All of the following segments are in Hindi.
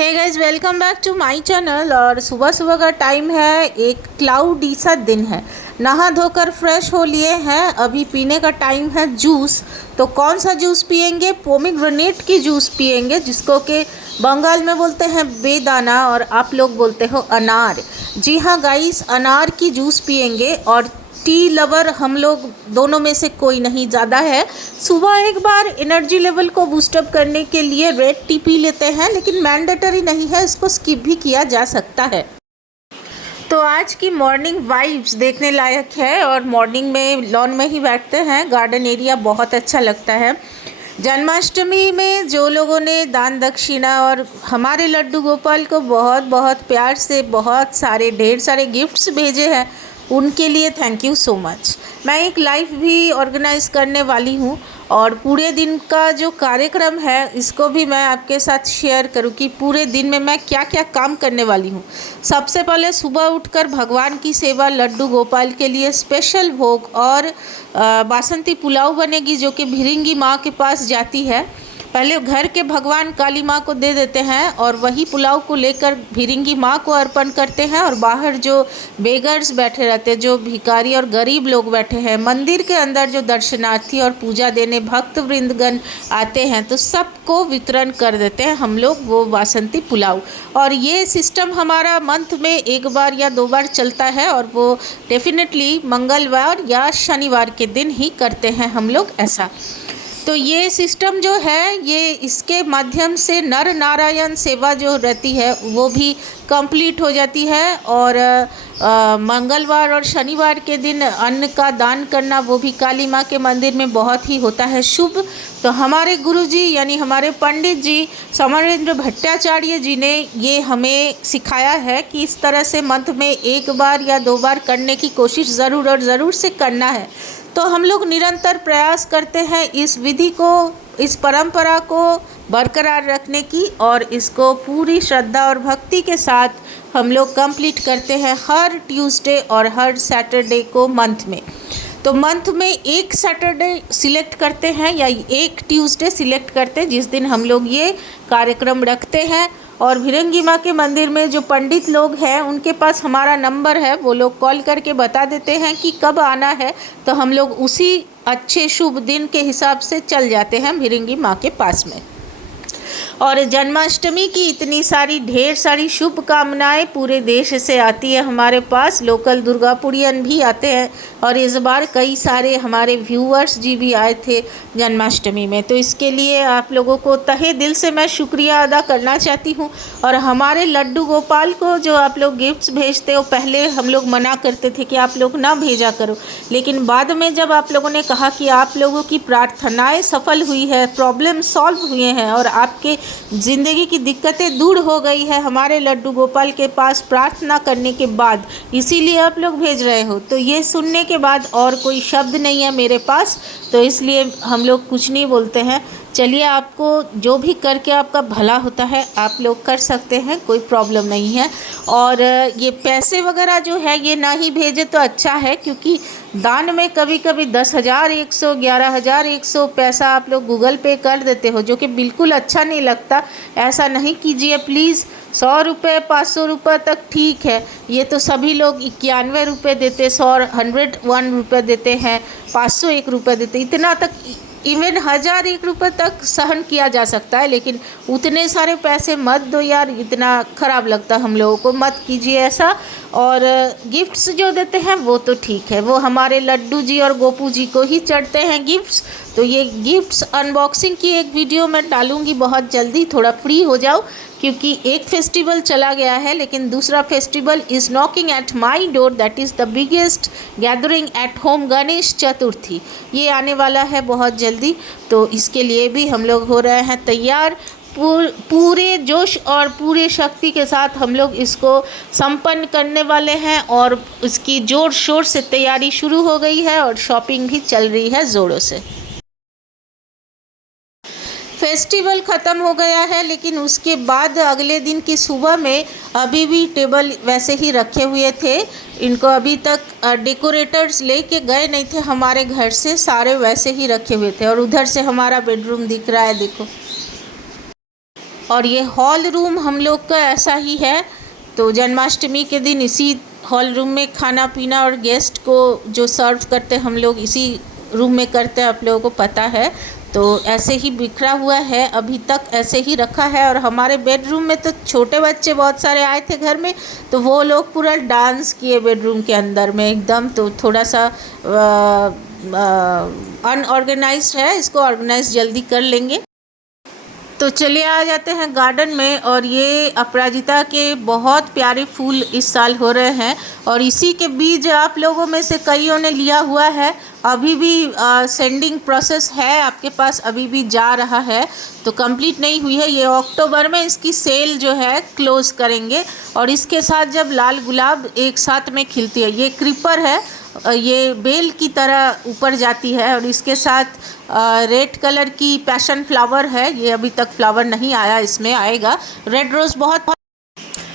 Hey guys, welcome back to my channel. और सुबह सुबह का टाइम है, एक क्लाउडी सा दिन है। नहा धोकर फ्रेश हो लिए हैं, अभी पीने का टाइम है जूस। तो कौन सा जूस पियेंगे? पोमीग्रेनेट की जूस पियेंगे, जिसको कि बंगाल में बोलते हैं बेदाना और आप लोग बोलते हो अनार। जी हाँ गाइस, अनार की जूस पियेंगे। और टी लवर हम लोग दोनों में से कोई नहीं ज़्यादा है। सुबह एक बार एनर्जी लेवल को बूस्टअप करने के लिए रेड टी पी लेते हैं, लेकिन मैंडेटरी नहीं है, इसको स्किप भी किया जा सकता है। तो आज की मॉर्निंग वाइब्स देखने लायक है। और मॉर्निंग में लॉन में ही बैठते हैं, गार्डन एरिया बहुत अच्छा लगता है। जन्माष्टमी में जो लोगों ने दान दक्षिणा और हमारे लड्डू गोपाल को बहुत बहुत प्यार से बहुत सारे ढेर सारे गिफ्ट्स भेजे हैं, उनके लिए थैंक यू सो मच। मैं एक लाइव भी ऑर्गेनाइज़ करने वाली हूँ और पूरे दिन का जो कार्यक्रम है इसको भी मैं आपके साथ शेयर करूँ कि पूरे दिन में मैं क्या क्या काम करने वाली हूँ। सबसे पहले सुबह उठकर भगवान की सेवा, लड्डू गोपाल के लिए स्पेशल भोग और बासंती पुलाव बनेगी, जो कि भिरिंगी माँ के पास जाती है। पहले घर के भगवान काली माँ को दे देते हैं और वही पुलाव को लेकर भिरिंगी माँ को अर्पण करते हैं। और बाहर जो बेगर्स बैठे रहते हैं, जो भिखारी और गरीब लोग बैठे हैं, मंदिर के अंदर जो दर्शनार्थी और पूजा देने भक्त वृंदगण आते हैं, तो सबको वितरण कर देते हैं हम लोग वो बासंती पुलाव। और ये सिस्टम हमारा मंथ में एक बार या दो बार चलता है, और वो डेफिनेटली मंगलवार या शनिवार के दिन ही करते हैं हम लोग ऐसा। तो ये सिस्टम जो है, ये इसके माध्यम से नर नारायण सेवा जो रहती है वो भी कंप्लीट हो जाती है। और मंगलवार और शनिवार के दिन अन्न का दान करना, वो भी काली माँ के मंदिर में बहुत ही होता है शुभ। तो हमारे गुरुजी यानी हमारे पंडित जी समरेंद्र भट्टाचार्य जी ने ये हमें सिखाया है कि इस तरह से मंथ में एक बार या दो बार करने की कोशिश ज़रूर और ज़रूर से करना है। तो हम लोग निरंतर प्रयास करते हैं इस विधि को, इस परंपरा को बरकरार रखने की, और इसको पूरी श्रद्धा और भक्ति के साथ हम लोग कंप्लीट करते हैं हर ट्यूसडे और हर सैटरडे को मंथ में। तो मंथ में एक सैटरडे सिलेक्ट करते हैं या एक ट्यूसडे सिलेक्ट करते हैं जिस दिन हम लोग ये कार्यक्रम रखते हैं। और भिरंगी माँ के मंदिर में जो पंडित लोग हैं उनके पास हमारा नंबर है, वो लोग कॉल करके बता देते हैं कि कब आना है। तो हम लोग उसी अच्छे शुभ दिन के हिसाब से चल जाते हैं भिरंगी माँ के पास में। और जन्माष्टमी की इतनी सारी ढेर सारी शुभकामनाएं पूरे देश से आती है हमारे पास। लोकल दुर्गापुरियन भी आते हैं और इस बार कई सारे हमारे व्यूअर्स जी भी आए थे जन्माष्टमी में। तो इसके लिए आप लोगों को तहे दिल से मैं शुक्रिया अदा करना चाहती हूँ। और हमारे लड्डू गोपाल को जो आप लोग गिफ्ट्स भेजते हो, पहले हम लोग मना करते थे कि आप लोग ना भेजा करो, लेकिन बाद में जब आप लोगों ने कहा कि आप लोगों की प्रार्थनाएँ सफल हुई है, प्रॉब्लम सॉल्व हुए हैं और आपके ज़िंदगी की दिक्कतें दूर हो गई है हमारे लड्डू गोपाल के पास प्रार्थना करने के बाद, इसीलिए आप लोग भेज रहे हो, तो ये सुनने के बाद और कोई शब्द नहीं है मेरे पास। तो इसलिए हम लोग कुछ नहीं बोलते हैं। चलिए, आपको जो भी करके आपका भला होता है आप लोग कर सकते हैं, कोई प्रॉब्लम नहीं है। और ये पैसे वगैरह जो है ये ना ही भेजे तो अच्छा है, क्योंकि दान में कभी कभी 10,000, 100, 11,100 पैसा आप लोग गूगल पे कर देते हो, जो कि बिल्कुल अच्छा नहीं लगता। ऐसा नहीं कीजिए प्लीज़। 100 रुपये, 500 रुपये तक ठीक है, ये तो सभी लोग 91 रुपये देते, 101 रुपये देते हैं, 501 रुपये देते, इतना तक, इवन 1001 रुपये तक सहन किया जा सकता है। लेकिन उतने सारे पैसे मत दो यार, इतना ख़राब लगता है हम लोगों को, मत कीजिए ऐसा। और गिफ्ट्स जो देते हैं वो तो ठीक है, वो हमारे लड्डू जी और गोपू जी को ही चढ़ते हैं गिफ्ट्स। तो ये गिफ्ट्स अनबॉक्सिंग की एक वीडियो मैं डालूँगी बहुत जल्दी, थोड़ा फ्री हो जाओ, क्योंकि एक फेस्टिवल चला गया है लेकिन दूसरा festival is knocking at my door, that is the biggest gathering at home, Ganesh Chaturthi. ये आने वाला है बहुत जल्दी, तो इसके लिए भी हम लोग हो रहे हैं तैयार। पूरे जोश और पूरे शक्ति के साथ हम लोग इसको संपन्न करने वाले हैं, और इसकी जोर शोर से तैयारी शुरू हो गई है और शॉपिंग भी चल रही है ज़ोरों से। फेस्टिवल ख़त्म हो गया है, लेकिन उसके बाद अगले दिन की सुबह में अभी भी टेबल वैसे ही रखे हुए थे। इनको अभी तक डेकोरेटर्स लेके गए नहीं थे हमारे घर से, सारे वैसे ही रखे हुए थे। और उधर से हमारा बेडरूम दिख रहा है, देखो। और ये हॉल रूम हम लोग का ऐसा ही है। तो जन्माष्टमी के दिन इसी हॉल रूम में खाना पीना और गेस्ट को जो सर्व करते हम लोग इसी रूम में करते हैं, आप लोगों को पता है। तो ऐसे ही बिखरा हुआ है, अभी तक ऐसे ही रखा है। और हमारे बेडरूम में तो छोटे बच्चे बहुत सारे आए थे घर में, तो वो लोग पूरा डांस किए बेडरूम के अंदर में एकदम। तो थोड़ा सा अनऑर्गेनाइज्ड है, इसको ऑर्गेनाइज जल्दी कर लेंगे। तो चलिए आ जाते हैं गार्डन में। और ये अपराजिता के बहुत प्यारे फूल इस साल हो रहे हैं, और इसी के बीज आप लोगों में से कईयों ने लिया हुआ है। अभी भी सेंडिंग प्रोसेस है आपके पास, अभी भी जा रहा है, तो कंप्लीट नहीं हुई है। ये अक्टूबर में इसकी सेल जो है क्लोज़ करेंगे। और इसके साथ जब लाल गुलाब एक साथ में खिलती है, ये क्रीपर है, ये बेल की तरह ऊपर जाती है। और इसके साथ रेड कलर की पैशन फ्लावर है, ये अभी तक फ्लावर नहीं आया, इसमें आएगा। रेड रोज़ बहुत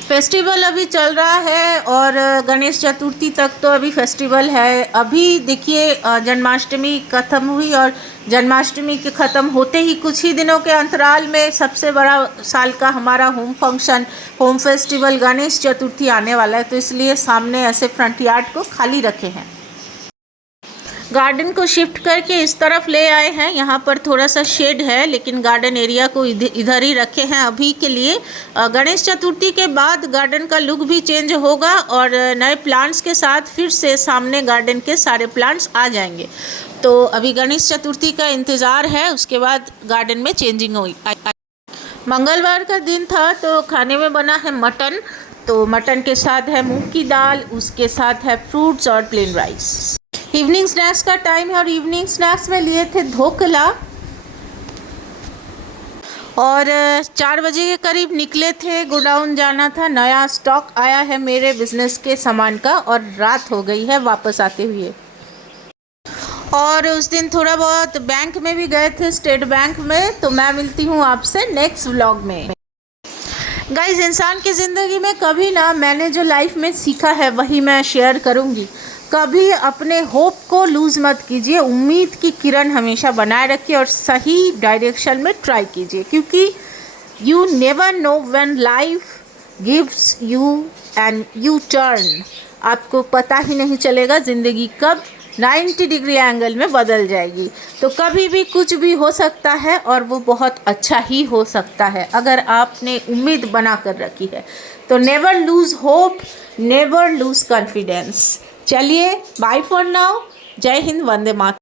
फेस्टिवल अभी चल रहा है, और गणेश चतुर्थी तक तो अभी फेस्टिवल है। अभी देखिए जन्माष्टमी ख़त्म हुई, और जन्माष्टमी के ख़त्म होते ही कुछ ही दिनों के अंतराल में सबसे बड़ा साल का हमारा home function, home festival Ganesh Chaturthi आने वाला है। तो इसलिए सामने ऐसे फ्रंट यार्ड को खाली रखे हैं। गार्डन को शिफ्ट करके इस तरफ ले आए हैं। यहाँ पर थोड़ा सा शेड है, लेकिन गार्डन एरिया को इधर ही रखे हैं अभी के लिए। गणेश चतुर्थी के बाद गार्डन का लुक भी चेंज होगा, और नए प्लांट्स के साथ फिर से सामने गार्डन के सारे प्लांट्स आ जाएंगे। तो अभी गणेश चतुर्थी का इंतज़ार है, उसके बाद गार्डन में चेंजिंग हुई। मंगलवार का दिन था, तो खाने में बना है मटन। तो मटन के साथ है मूंग की दाल, उसके साथ है फ्रूट्स और प्लेन राइस। इवनिंग स्नैक्स का टाइम है, और इवनिंग स्नैक्स में लिए थे ढोकला, और 4 बजे के करीब निकले थे। गोडाउन जाना था, नया स्टॉक आया है मेरे बिज़नेस के सामान का, और रात हो गई है वापस आते हुए। और उस दिन थोड़ा बहुत बैंक में भी गए थे, स्टेट बैंक में। तो मैं मिलती हूँ आपसे नेक्स्ट व्लॉग में। गाइस, इंसान की ज़िंदगी में कभी ना, मैंने जो लाइफ में सीखा है वही मैं शेयर करूँगी। कभी अपने होप को लूज़ मत कीजिए, उम्मीद की किरण हमेशा बनाए रखिए, और सही डायरेक्शन में ट्राई कीजिए, क्योंकि you never know when life gives you and U turn. आपको पता ही नहीं चलेगा ज़िंदगी कब 90 डिग्री एंगल में बदल जाएगी। तो कभी भी कुछ भी हो सकता है, और वो बहुत अच्छा ही हो सकता है अगर आपने उम्मीद बना कर रखी है। तो never lose hope, never loose confidence. चलिए, बाय फॉर नाउ। जय हिंद, वंदे मातरम।